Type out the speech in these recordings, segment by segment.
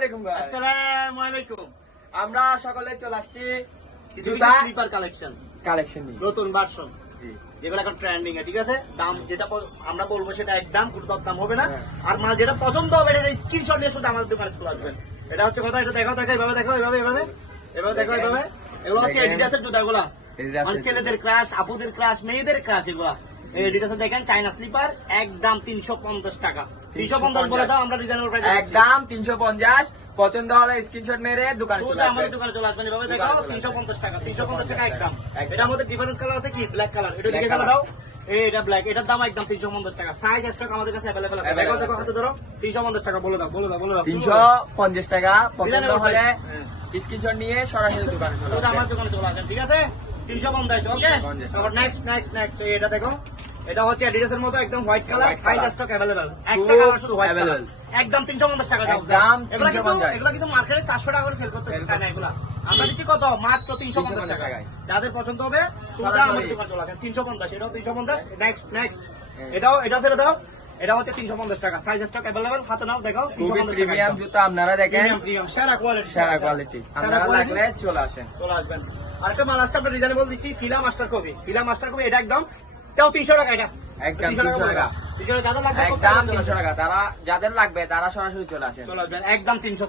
আলাইকুম ভাই। আসসালামু আলাইকুম। আমরা সকলে চলে আসছি কিছু জুতা স্লিপার কালেকশন, কালেকশন নিয়ে। নতুন ভার্সন, জি যেগুলো এখন ট্রেন্ডিং এ, ঠিক আছে? দাম যেটা আমরা বলবো সেটা একদম কোনো দাম হবে না। হ্যাঁ। আর মাল যেটা পছন্দ হবে এটা স্ক্রিনশট নিয়ে শুধু আমাদের দোকানে চলে আসবেন। এটা হচ্ছে কথা, এটা দেখাও এভাবে দেখো, এভাবে দেখো, এভাবে। এগুলো হচ্ছে এডিডাসের জুতাগুলা, Adidas মানে এর ছেলেদের ক্রাশ, আপুদের ক্রাশ, মেয়েদের ক্রাশ। এগুলা এডিডাসে দেখেন, চাইনা স্লিপার, একদম 350 টাকা। 350 বলে দাও, আমরা রিজনেবল প্রাইসে একদম 350। পছন্দ হলে স্ক্রিনশট মেরে দোকানে চলে আমাদের আসবেন। দোকানে চলে আসবেন। এভাবে দেখো, দোকানে চলে 350 টাকা, 350 টাকা একদম। একদম। এটার মধ্যে ডিফারেন্স কালার আছে কি, ব্ল্যাক কালার। এটা দিকে Black কালার color। দাও, এটা ব্ল্যাক, এটার দাম একদম 350 টাকা। সাইজ স্টক আমাদের কাছে अवेलेबल আছে। দেখো Available দেখো, আছে। হাতে ধরো, 350 টাকা। বলে দাও 350 টাকা। পছন্দ Reasonable হলে price। হ্যাঁ। স্ক্রিনশট নিয়ে সরাসরি দোকানে চলে শুধু আমার আসবেন। দোকানে চলে আসেন, ঠিক আছে? 350, ওকে? 350 তারপর নেক্সট এটা দেখো, এটা হচ্ছে অ্যাডিডাস এর মতো একদম white colour, White size color। Stock available, একটা খুব কালার শুধু হোয়াইট কালার, available। একদম 350 টাকা দাও। একদম এগুলা কিন্তু 350। মার্কেটে 400 টাকা করে সেল করতে চায় না। এগুলা আমরা দিচ্ছি কত, মাত্র 350 টাকায়। যাদের পছন্দ হবে শুধু আমাদের দোকানে চলে আসেন। 350, এটাও 350। নেক্সট এটা ফেলে দাও। এটা হচ্ছে 350 টাকা, সাইজ স্টক अवेलेबल, হাতে নাও, দেখো খুবই 350 টাকা। প্রিমিয়াম জুতা, আপনারা দেখেন প্রিমিয়াম সেরা কোয়ালিটি, সেরা কোয়ালিটি। আপনারা লাগলে চলে আসেন। চলে আসবেন। আরেকটা মাল আসছে, আমরা রিজনেবল দিচ্ছি, ফিলা মাস্টার কপি। এটা একদম তাও 300 টাকা। এটা একদম 300 টাকা। 300 টাকা, যাদের লাগবে একদম 300 টাকা। যাদের লাগবে তারা সরাসরি চলে আসেন। চলে আসবেন। একদম 300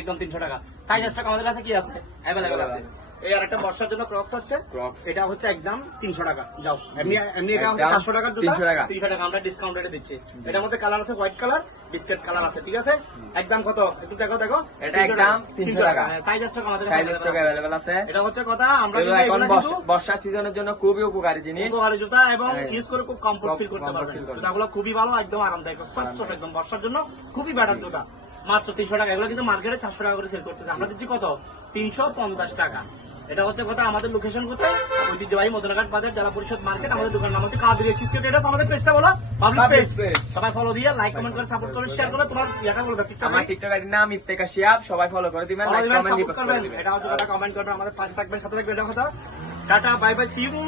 একদম 300 টাকা। সাইজ স্টক আমাদের কাছে কি আছে, अवेलेबल আছে। এই আরেকটা বর্ষার জন্য ক্রক্স আসছে, Crocs। এটা হচ্ছে একদম 300 টাকা। যাও, এমনি এটা হচ্ছে একদম 400 টাকার জুতা, 300 টাকা। 300 টাকা আমরা ডিসকাউন্ট রেটে দিচ্ছি। এটার মধ্যে কালার আছে, হোয়াইট কালার, বিস্কিট কালার আছে, ঠিক আছে? একদম কত, একটু দেখো, এটা একদম 300 টাকা। সাইজ স্টক আমাদের সাইজ কাছে স্টক available अवेलेबल আছে। আছে। এটা হচ্ছে কথা, আমরা এগুলো কিন্তু এখন এগুলা কিন্তু বর্ষা সিজনের জন্য খুবই উপকারী জিনিস। উপকারী জুতা, এবং হ্যাঁ। ইউজ করে খুব কমফোর্ট ফিল করতে Comfort পারবেন। feel করবেন। জুতাগুলো খুবই ভালো, একদম আরামদায়ক, সফট একদম, বর্ষার জন্য খুবই বেটার জুতা। মাত্র 300 টাকা। এগুলো কিন্তু মার্কেটে 400 টাকা করে সেল করতেছে, আমরা দিচ্ছি কত, 350 টাকা। এটা হচ্ছে কথা। আমাদের লোকেশন কোথায়, ঐতিহ্যবাহী মদনাঘাট বাজার, জেলা পরিষদ মার্কেট। আমাদের দোকান নাম হচ্ছে কাদের এক্সিস ট্রেডার্স। আমাদের পেজটা বলো, পাবলিক Public পেজ। page। সবাই ফলো দিয়ে লাইক কমেন্ট করে সাপোর্ট করে শেয়ার করে। তোমার ইয়াটা বলো, আমার টিকটক আইডির নাম ইফতেখার শিহাব। সবাই ফলো করে দিবেন, লাইক কমেন্ট রিপোস্ট করে দিবেন। এটা হচ্ছে কথা, কমেন্ট করবেন, আমাদের পাশে থাকবেন, সাথে থাকবেন। এটা কথা, tata, bye bye, see you.